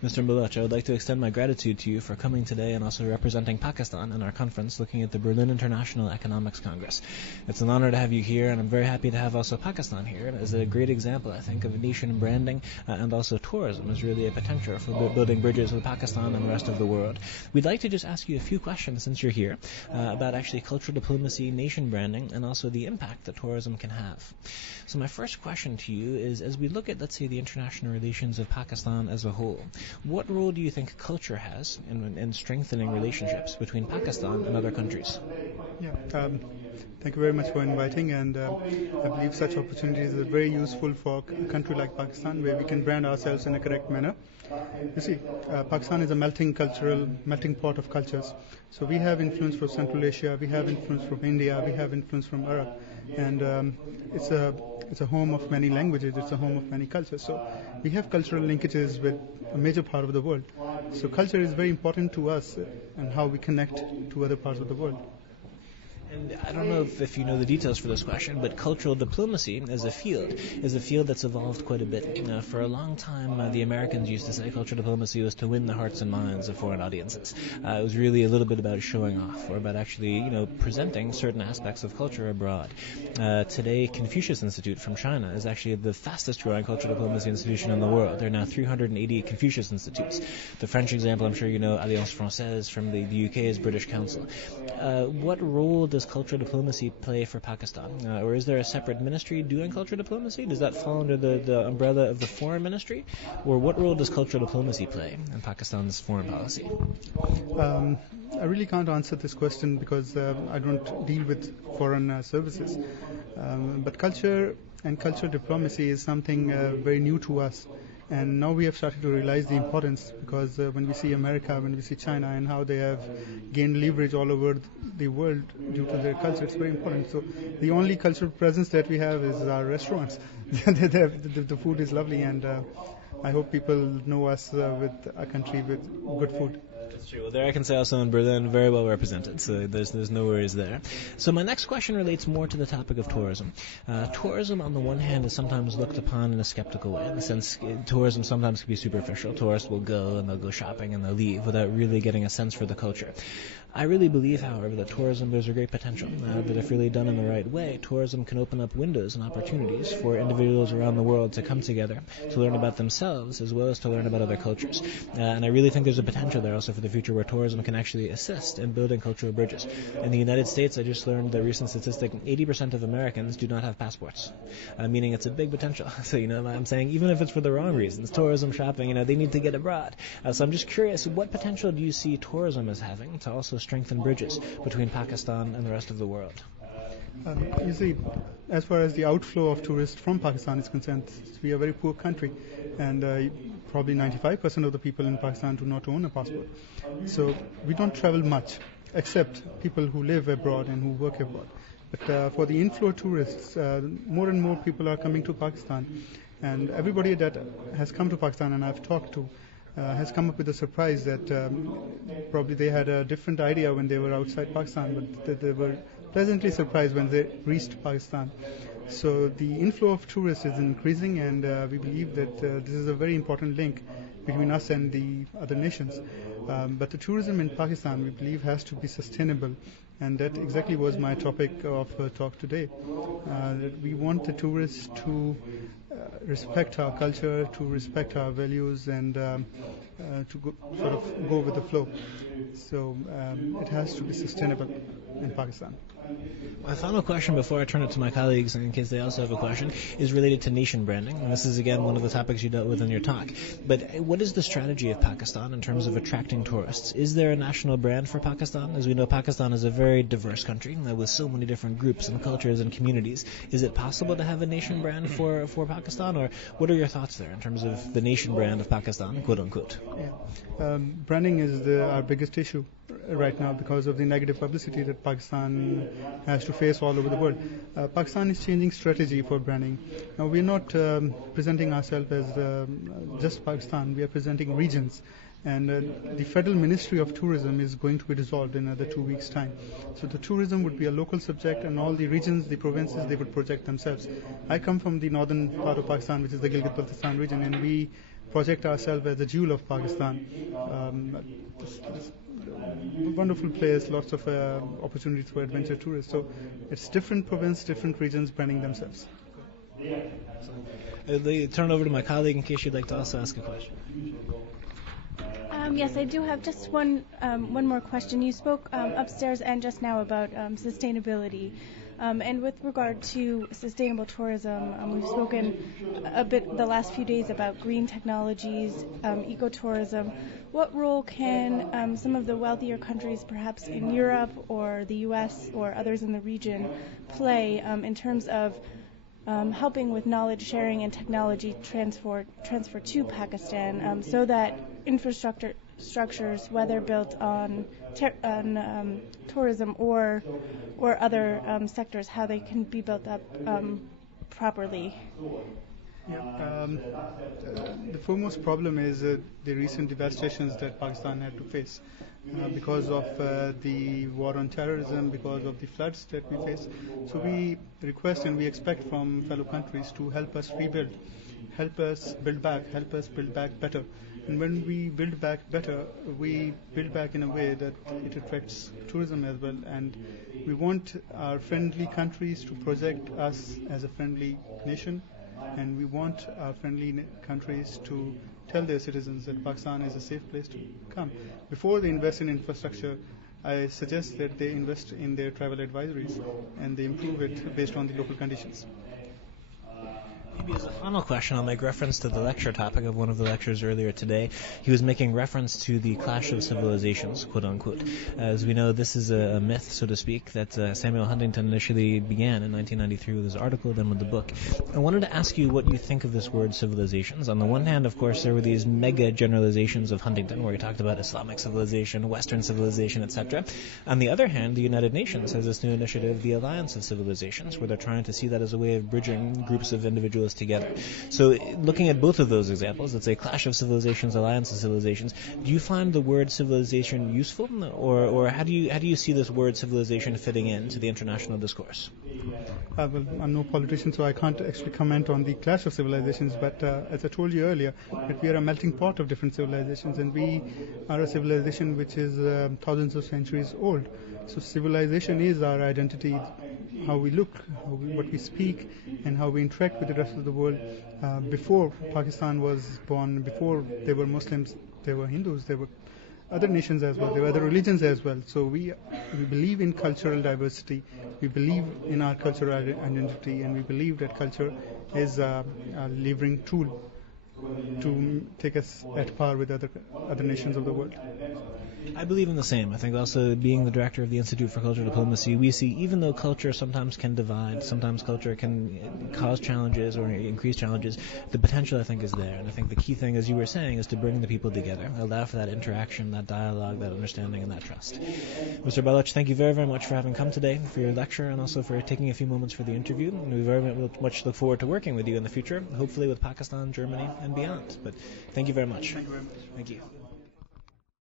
Mr. Baloch, I would like to extend my gratitude to you for coming today and also representing Pakistan in our conference looking at the Berlin International Economics Congress. It's an honor to have you here, and I'm very happy to have also Pakistan here as a great example, I think, of nation branding and also tourism is really a potential for building bridges with Pakistan and the rest of the world. We'd like to just ask you a few questions since you're here about actually cultural diplomacy, nation branding, and also the impact that tourism can have. So my first question to you is, as we look at, let's say, the international relations of Pakistan as a whole, what role do you think culture has in strengthening relationships between Pakistan and other countries? Yeah, thank you very much for inviting, and I believe such opportunities are very useful for a country like Pakistan, where we can brand ourselves in a correct manner. You see, Pakistan is a melting pot of cultures. So we have influence from Central Asia, we have influence from India, we have influence from Arab, and it's a home of many languages, it's a home of many cultures. So we have cultural linkages with a major part of the world. So culture is very important to us and how we connect to other parts of the world. And I don't know if you know the details for this question, but cultural diplomacy as a field that's evolved quite a bit. For a long time, the Americans used to say cultural diplomacy was to win the hearts and minds of foreign audiences. It was really a little bit about showing off, or about actually, presenting certain aspects of culture abroad. Today, Confucius Institute from China is actually the fastest growing cultural diplomacy institution in the world. There are now 380 Confucius Institutes. The French example, I'm sure you know, Alliance Française from the UK's British Council. What role does cultural diplomacy play for Pakistan? Or is there a separate ministry doing cultural diplomacy? Does that fall under the umbrella of the foreign ministry? Or what role does cultural diplomacy play in Pakistan's foreign policy? I really can't answer this question because I don't deal with foreign services. But culture and cultural diplomacy is something very new to us. And now we have started to realize the importance, because when we see America, when we see China, and how they have gained leverage all over the world due to their culture, it's very important. So the only cultural presence that we have is our restaurants. The food is lovely, and I hope people know us with a country with good food. That's true. Well, there I can say also in Berlin, very well represented, so there's no worries there. So my next question relates more to the topic of tourism. Tourism, on the one hand, is sometimes looked upon in a skeptical way, in the sense tourism sometimes can be superficial. Tourists will go and they'll go shopping and they'll leave without really getting a sense for the culture. I really believe, however, that tourism, there's a great potential, that if really done in the right way, tourism can open up windows and opportunities for individuals around the world to come together, to learn about themselves as well as to learn about other cultures. And I really think there's a potential there also for the future where tourism can actually assist in building cultural bridges. In the United States, I just learned the recent statistic, 80% of Americans do not have passports, meaning it's a big potential. So, I'm saying even if it's for the wrong reasons, tourism, shopping, they need to get abroad. So I'm just curious, what potential do you see tourism as having to also strengthen bridges between Pakistan and the rest of the world? You see, as far as the outflow of tourists from Pakistan is concerned, we are a very poor country, and probably 95% of the people in Pakistan do not own a passport. So we don't travel much, except people who live abroad and who work abroad. But for the inflow of tourists, more and more people are coming to Pakistan, and everybody that has come to Pakistan and I've talked to has come up with a surprise that probably they had a different idea when they were outside Pakistan, but that they were pleasantly surprised when they reached Pakistan. So the inflow of tourists is increasing, and we believe that this is a very important link between us and the other nations. But the tourism in Pakistan, we believe, has to be sustainable, and that exactly was my topic of talk today. That we want the tourists to respect our culture, to respect our values, and to go with the flow. So it has to be sustainable in Pakistan. My final question before I turn it to my colleagues, in case they also have a question, is related to nation branding. And this is, again, one of the topics you dealt with in your talk. But what is the strategy of Pakistan in terms of attracting tourists? Is there a national brand for Pakistan? As we know, Pakistan is a very diverse country with so many different groups and cultures and communities. Is it possible to have a nation brand for Pakistan? Or what are your thoughts there in terms of the nation brand of Pakistan, quote unquote? Yeah. Branding is our biggest issue right now because of the negative publicity that Pakistan has to face all over the world. Pakistan is changing strategy for branding. Now, we're not presenting ourselves as just Pakistan. We are presenting regions. And the Federal Ministry of Tourism is going to be dissolved in another 2 weeks' time. So the tourism would be a local subject, and all the regions, the provinces, they would project themselves. I come from the northern part of Pakistan, which is the Gilgit Baltistan region, and we project ourselves as the jewel of Pakistan. Wonderful place, lots of opportunities for adventure tourists. So it's different province, different regions branding themselves. Turn over to my colleague in case you'd like to also ask a question. Yes, I do have just one more question. You spoke upstairs and just now about sustainability. And with regard to sustainable tourism, we've spoken a bit the last few days about green technologies, ecotourism. What role can some of the wealthier countries, perhaps in Europe or the US or others in the region, play in terms of helping with knowledge sharing and technology transfer to Pakistan, so that structures, whether built on tourism or other sectors, how they can be built up properly? The foremost problem is the recent devastations that Pakistan had to face because of the war on terrorism, because of the floods that we face. So we request and we expect from fellow countries to help us rebuild, help us build back better. And when we build back better, we build back in a way that it attracts tourism as well. And we want our friendly countries to project us as a friendly nation. And we want our friendly countries to tell their citizens that Pakistan is a safe place to come. Before they invest in infrastructure, I suggest that they invest in their travel advisories and they improve it based on the local conditions. Maybe as a final question, I'll make reference to the lecture topic of one of the lectures earlier today. He was making reference to the clash of civilizations, quote unquote. As we know, this is a myth, so to speak, that Samuel Huntington initially began in 1993 with his article, then with the book. I wanted to ask you what you think of this word civilizations. On the one hand, of course, there were these mega generalizations of Huntington, where he talked about Islamic civilization, Western civilization, etc. On the other hand, the United Nations has this new initiative, the Alliance of Civilizations, where they're trying to see that as a way of bridging groups of individuals together. So looking at both of those examples, let's say clash of civilizations, alliance of civilizations, do you find the word civilization useful, or how do you see this word civilization fitting into the international discourse? Well, I'm no politician, so I can't actually comment on the clash of civilizations, but as I told you earlier, that we are a melting pot of different civilizations, and we are a civilization which is thousands of centuries old. So civilization is our identity, how we look, what we speak, and how we interact with the rest of the world. Before Pakistan was born, before there were Muslims, there were Hindus, there were other nations as well, there were other religions as well. So we believe in cultural diversity, we believe in our cultural identity, and we believe that culture is a levering tool to take us at par with other nations of the world. I believe in the same. I think also being the director of the Institute for Cultural Diplomacy, we see even though culture sometimes can divide, sometimes culture can cause challenges or increase challenges, the potential I think is there. And I think the key thing, as you were saying, is to bring the people together, allow for that interaction, that dialogue, that understanding, and that trust. Mr. Baloch, thank you very, very much for having come today, for your lecture, and also for taking a few moments for the interview. And we very much look forward to working with you in the future, hopefully with Pakistan, Germany, and beyond. But thank you very much. Thank you very much. Thank you.